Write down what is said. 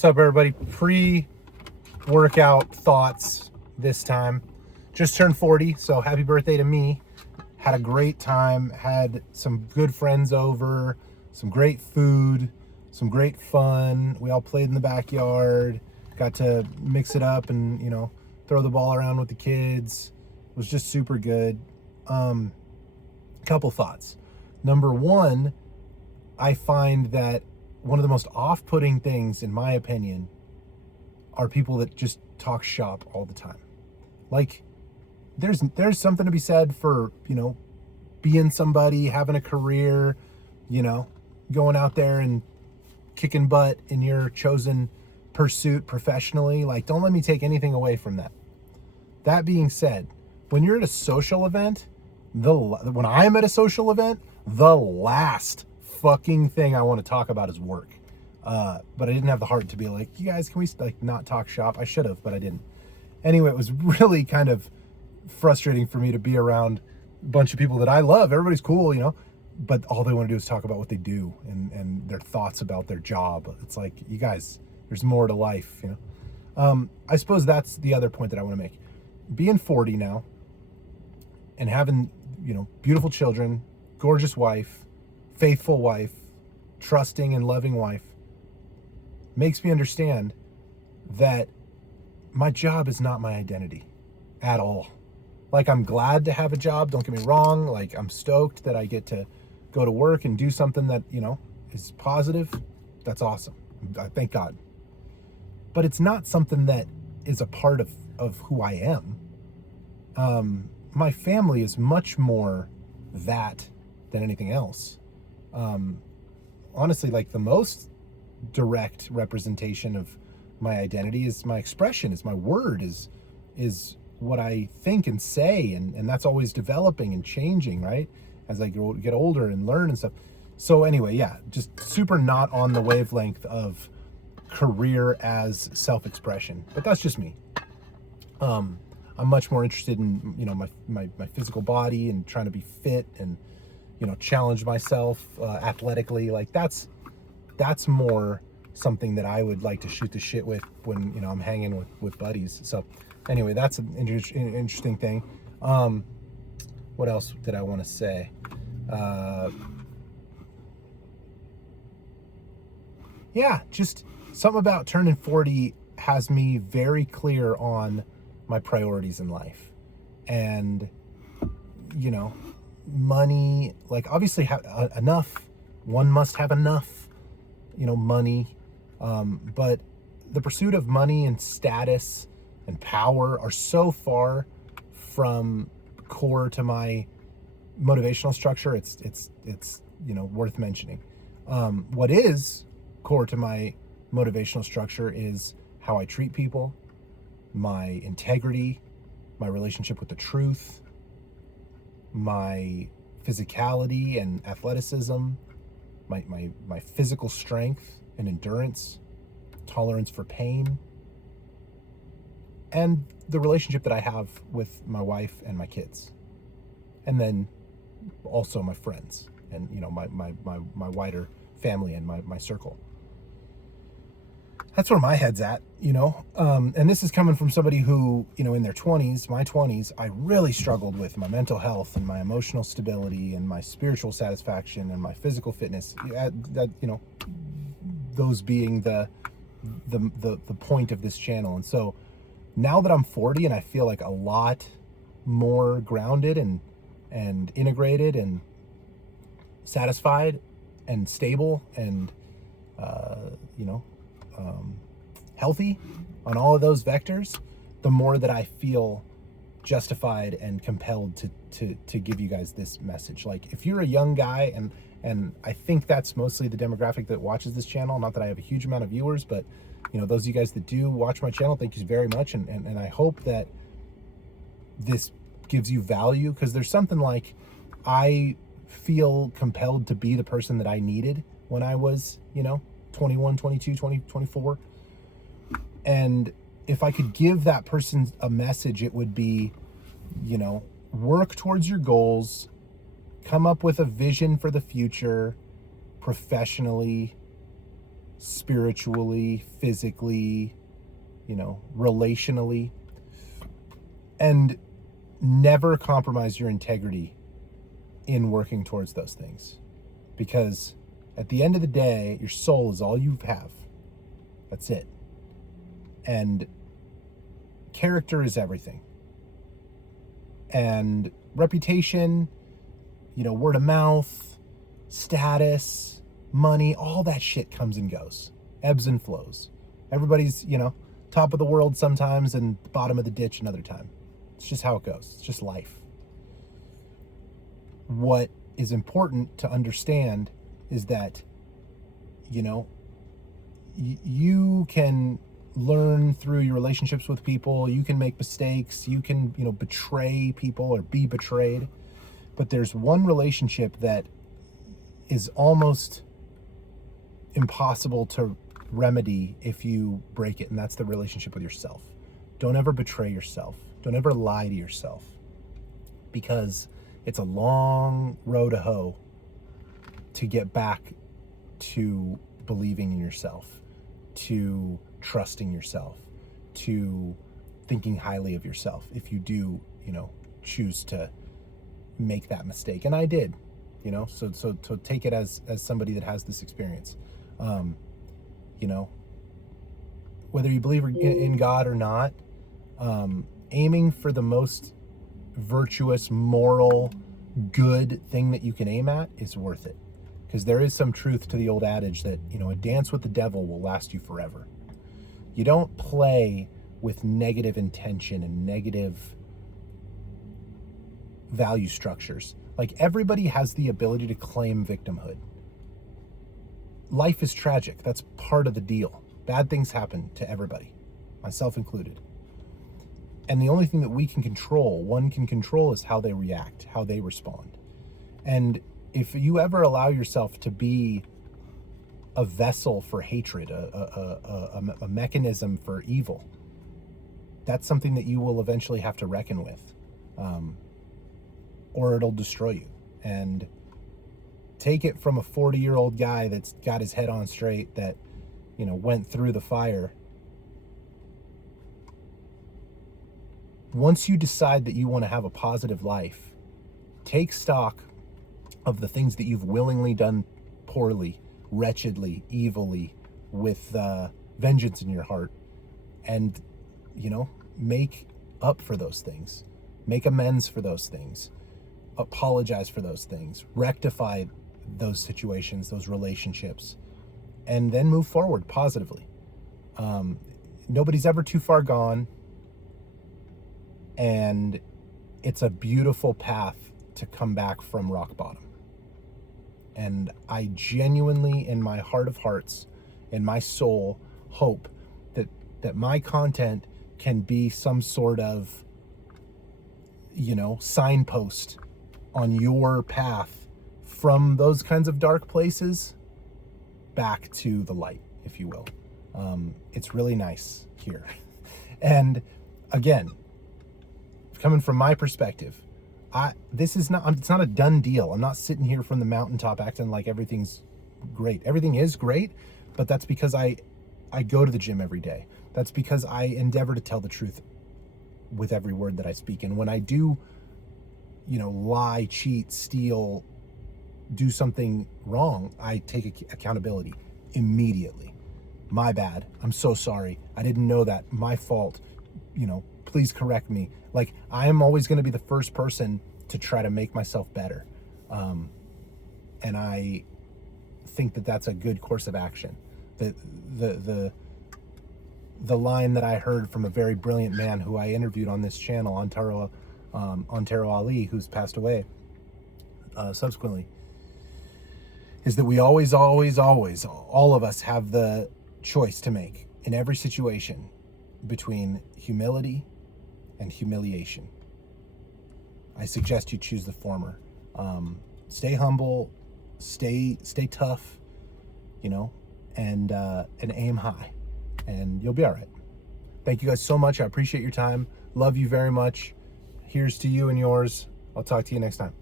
What's up, everybody? Pre-workout thoughts this time. Just turned 40, so happy birthday to me. Had a great time, had some good friends over, some great food, some great fun. We all played in the backyard, got to mix it up and, throw the ball around with the kids. It was just super good. Couple thoughts. Number one, I find that one of the most off-putting things, in my opinion, are people that just talk shop all the time. Like, there's something to be said for, being somebody, having a career, going out there and kicking butt in your chosen pursuit professionally. Like, don't let me take anything away from that. That being said, when you're at a social event, when I'm at a social event, the last fucking thing I want to talk about is work. But I didn't have the heart to be like, you guys, can we not talk shop? I should have, but I didn't. Anyway, it was really kind of frustrating for me to be around a bunch of people that I love. Everybody's cool, but all they want to do is talk about what they do and their thoughts about their job. It's like, you guys, there's more to life, I suppose that's the other point that I want to make. Being 40 now and having, beautiful children, gorgeous wife, faithful wife, trusting and loving wife, makes me understand that my job is not my identity at all. Like, I'm glad to have a job, don't get me wrong. Like, I'm stoked that I get to go to work and do something that, is positive. That's awesome. I thank God. But it's not something that is a part of who I am. My family is much more that than anything else. Honestly, like, the most direct representation of my identity is my expression, is my word, is what I think and say, and that's always developing and changing, right, as I get older and learn and stuff. So anyway, yeah, just super not on the wavelength of career as self-expression, but that's just me. I'm much more interested in, my physical body and trying to be fit and, challenge myself athletically. Like, that's more something that I would like to shoot the shit with when, I'm hanging with buddies. So anyway, that's an interesting thing. What else did I want to say? Yeah, just something about turning 40 has me very clear on my priorities in life. And, money, like, obviously enough. One must have enough, money. But the pursuit of money and status and power are so far from core to my motivational structure. It's worth mentioning. What is core to my motivational structure is how I treat people, my integrity, my relationship with the truth, my physicality and athleticism, my physical strength and endurance, tolerance for pain, and the relationship that I have with my wife and my kids, and then also my friends and my wider family and my circle. That's where my head's at, and this is coming from somebody who, in their 20s, my 20s, I really struggled with my mental health and my emotional stability and my spiritual satisfaction and my physical fitness, those being the point of this channel. And so now that I'm 40 and I feel like a lot more grounded and integrated and satisfied and stable and, healthy on all of those vectors, the more that I feel justified and compelled to give you guys this message. Like, if you're a young guy, and I think that's mostly the demographic that watches this channel, not that I have a huge amount of viewers, but those of you guys that do watch my channel, thank you very much. And I hope that this gives you value, because there's something like, I feel compelled to be the person that I needed when I was, 21, 22, 20, 24. And if I could give that person a message, it would be, work towards your goals, come up with a vision for the future professionally, spiritually, physically, relationally, and never compromise your integrity in working towards those things. Because at the end of the day, your soul is all you have. That's it. And character is everything. And reputation, word of mouth, status, money, all that shit comes and goes, ebbs and flows. Everybody's, top of the world sometimes and bottom of the ditch another time. It's just how it goes. It's just life. What is important to understand is that, you can learn through your relationships with people. You can make mistakes. You can, betray people or be betrayed. But there's one relationship that is almost impossible to remedy if you break it, and that's the relationship with yourself. Don't ever betray yourself. Don't ever lie to yourself, because it's a long road to hoe to get back to believing in yourself, to trusting yourself, to thinking highly of yourself, if you do, choose to make that mistake. And I did, so take it as somebody that has this experience. Whether you believe in God or not, aiming for the most virtuous, moral, good thing that you can aim at is worth it. Because there is some truth to the old adage that, a dance with the devil will last you forever. You don't play with negative intention and negative value structures. Like, everybody has the ability to claim victimhood. Life is tragic. That's part of the deal. Bad things happen to everybody, myself included. And the only thing that one can control, is how they react, how they respond. And if you ever allow yourself to be a vessel for hatred, a mechanism for evil, that's something that you will eventually have to reckon with, or it'll destroy you. And take it from a 40-year-old guy that's got his head on straight, that, went through the fire. Once you decide that you want to have a positive life, take stock of the things that you've willingly done poorly, wretchedly, evilly, with vengeance in your heart, and, make up for those things. Make amends for those things. Apologize for those things. Rectify those situations, those relationships, and then move forward positively. Nobody's ever too far gone, and it's a beautiful path to come back from rock bottom. And I genuinely, in my heart of hearts, in my soul, hope that my content can be some sort of, signpost on your path from those kinds of dark places back to the light, if you will. It's really nice here. And again, coming from my perspective, it's not a done deal. I'm not sitting here from the mountaintop acting like everything's great. Everything is great, but that's because I go to the gym every day. That's because I endeavor to tell the truth with every word that I speak. And when I do, lie, cheat, steal, do something wrong, I take accountability immediately. My bad. I'm so sorry. I didn't know that. My fault. Please correct me. Like, I am always going to be the first person to try to make myself better. And I think that that's a good course of action. The line that I heard from a very brilliant man who I interviewed on this channel, Antero Ali, who's passed away subsequently, is that we always, all of us have the choice to make in every situation between humility and humiliation. I suggest you choose the former. Stay humble, stay tough, and aim high, and you'll be all right. Thank you guys so much. I appreciate your time. Love you very much. Here's to you and yours. I'll talk to you next time.